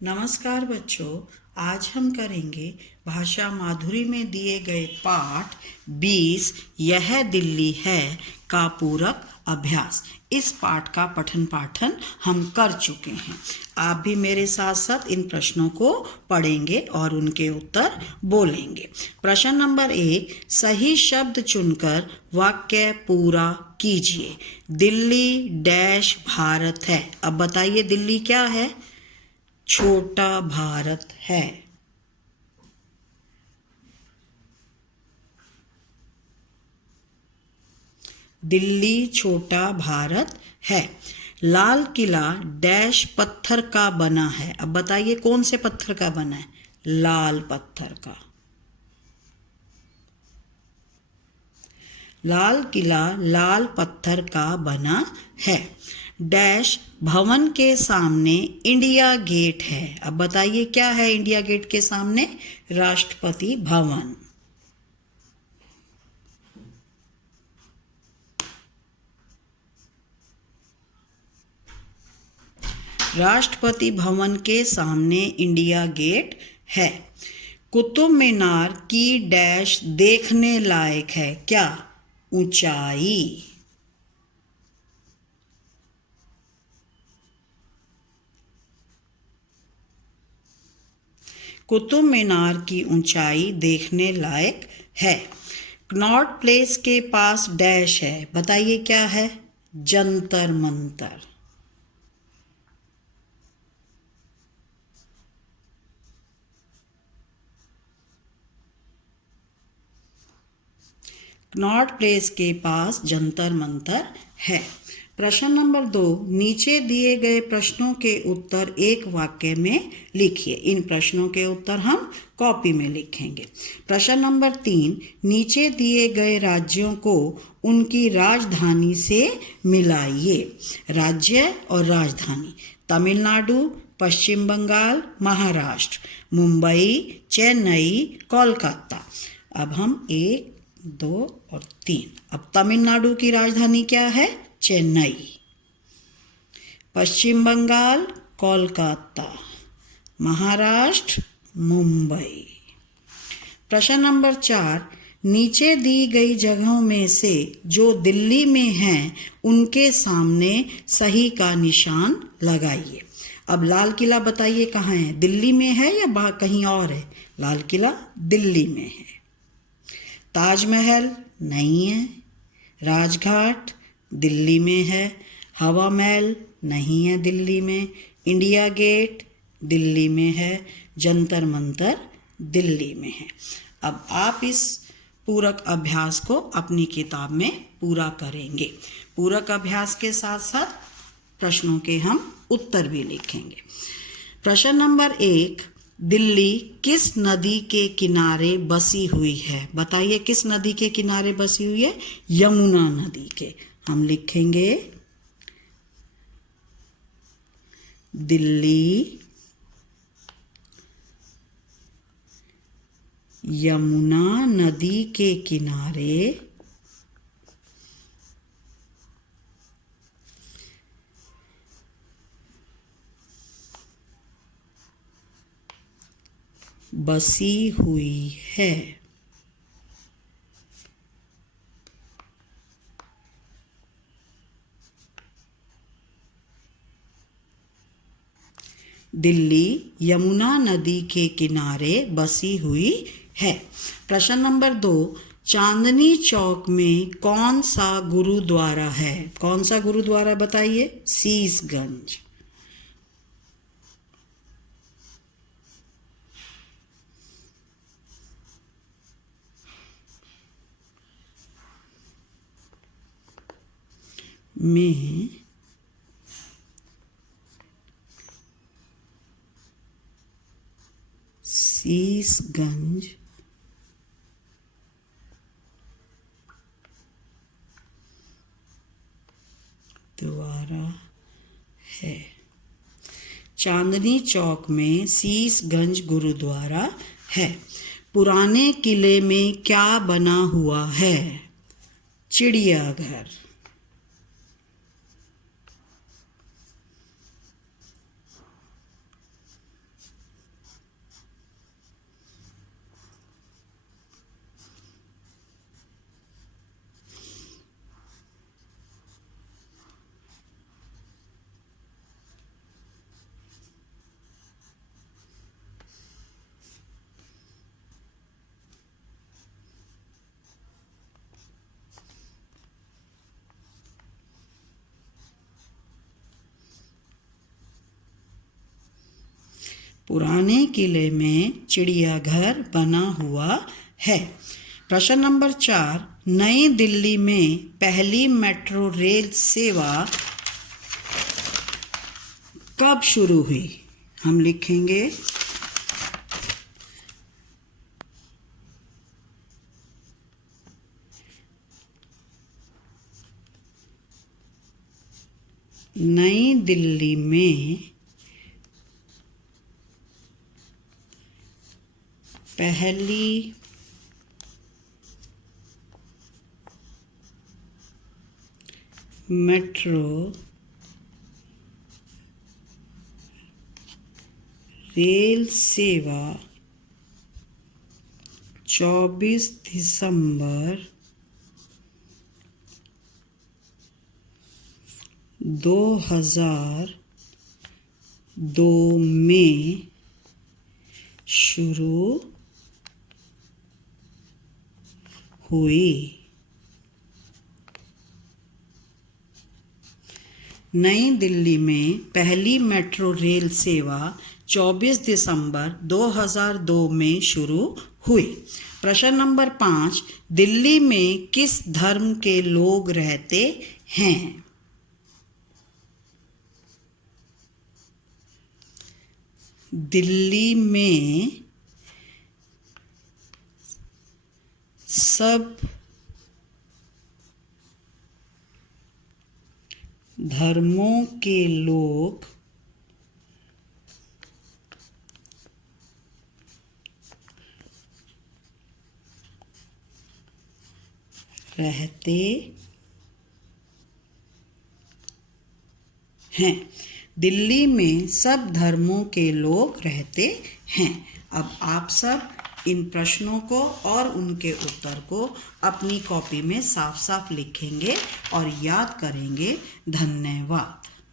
नमस्कार बच्चों, आज हम करेंगे भाषा माधुरी में दिए गए पाठ 20 यह दिल्ली है का पूरक अभ्यास। इस पाठ का पठन पाठन हम कर चुके हैं। आप भी मेरे साथ साथ इन प्रश्नों को पढ़ेंगे और उनके उत्तर बोलेंगे। प्रश्न नंबर 1, सही शब्द चुनकर वाक्य पूरा कीजिए। दिल्ली डैश भारत है। अब बताइए दिल्ली क्या है? छोटा भारत है। दिल्ली छोटा भारत है। लाल किला डैश पत्थर का बना है। अब बताइए कौन से पत्थर का बना है? लाल पत्थर का। लाल किला लाल पत्थर का बना है। डैश भवन के सामने इंडिया गेट है। अब बताइए क्या है इंडिया गेट के सामने? राष्ट्रपति भवन। राष्ट्रपति भवन के सामने इंडिया गेट है। कुतुब मीनार की डैश देखने लायक है। क्या? ऊंचाई। कुतुब मीनार की ऊंचाई देखने लायक है। कनॉट प्लेस के पास डैश है। बताइए क्या है? जंतर मंतर। कनॉट प्लेस के पास जंतर मंतर है। प्रश्न नंबर 2, नीचे दिए गए प्रश्नों के उत्तर एक वाक्य में लिखिए। इन प्रश्नों के उत्तर हम कॉपी में लिखेंगे। प्रश्न नंबर 3, नीचे दिए गए राज्यों को उनकी राजधानी से मिलाइए। राज्य और राजधानी: तमिलनाडु, पश्चिम बंगाल, महाराष्ट्र, मुंबई, चेन्नई, कोलकाता। अब हम 1, 2 और 3। अब तमिलनाडु की राजधानी क्या है? चेन्नई। पश्चिम बंगाल कोलकाता। महाराष्ट्र मुंबई। प्रश्न नंबर 4, नीचे दी गई जगहों में से जो दिल्ली में हैं उनके सामने सही का निशान लगाइए। अब लाल किला बताइए कहाँ है? दिल्ली में है या कहीं और है? लाल किला दिल्ली में है। ताजमहल नहीं है। राजघाट दिल्ली में है। हवा महल नहीं है दिल्ली में। इंडिया गेट दिल्ली में है। जंतर मंतर दिल्ली में है। अब आप इस पूरक अभ्यास को अपनी किताब में पूरा करेंगे। पूरक अभ्यास के साथ साथ प्रश्नों के हम उत्तर भी लिखेंगे। प्रश्न नंबर 1, दिल्ली किस नदी के किनारे बसी हुई है? बताइए किस नदी के किनारे बसी हुई है? यमुना नदी के। हम लिखेंगे दिल्ली यमुना नदी के किनारे बसी हुई है। दिल्ली यमुना नदी के किनारे बसी हुई है। प्रश्न नंबर 2, चांदनी चौक में कौन सा गुरुद्वारा है? कौन सा गुरुद्वारा बताइए? शीशगंज। में शीशगंज द्वारा है। चांदनी चौक में शीशगंज गुरुद्वारा है। पुराने किले में क्या बना हुआ है? चिड़ियाघर। पुराने किले में चिड़ियाघर बना हुआ है। प्रश्न नंबर 4, नई दिल्ली में पहली मेट्रो रेल सेवा कब शुरू हुई? हम लिखेंगे नई दिल्ली में पहली मेट्रो रेल सेवा 24 दिसंबर 2002 में शुरू हुई। नई दिल्ली में पहली मेट्रो रेल सेवा 24 दिसंबर 2002 में शुरू हुई। प्रश्न नंबर 5, दिल्ली में किस धर्म के लोग रहते हैं? दिल्ली में सब धर्मों के लोग रहते हैं। दिल्ली में सब धर्मों के लोग रहते हैं। अब आप सब इन प्रश्नों को और उनके उत्तर को अपनी कॉपी में साफ साफ लिखेंगे और याद करेंगे। धन्यवाद।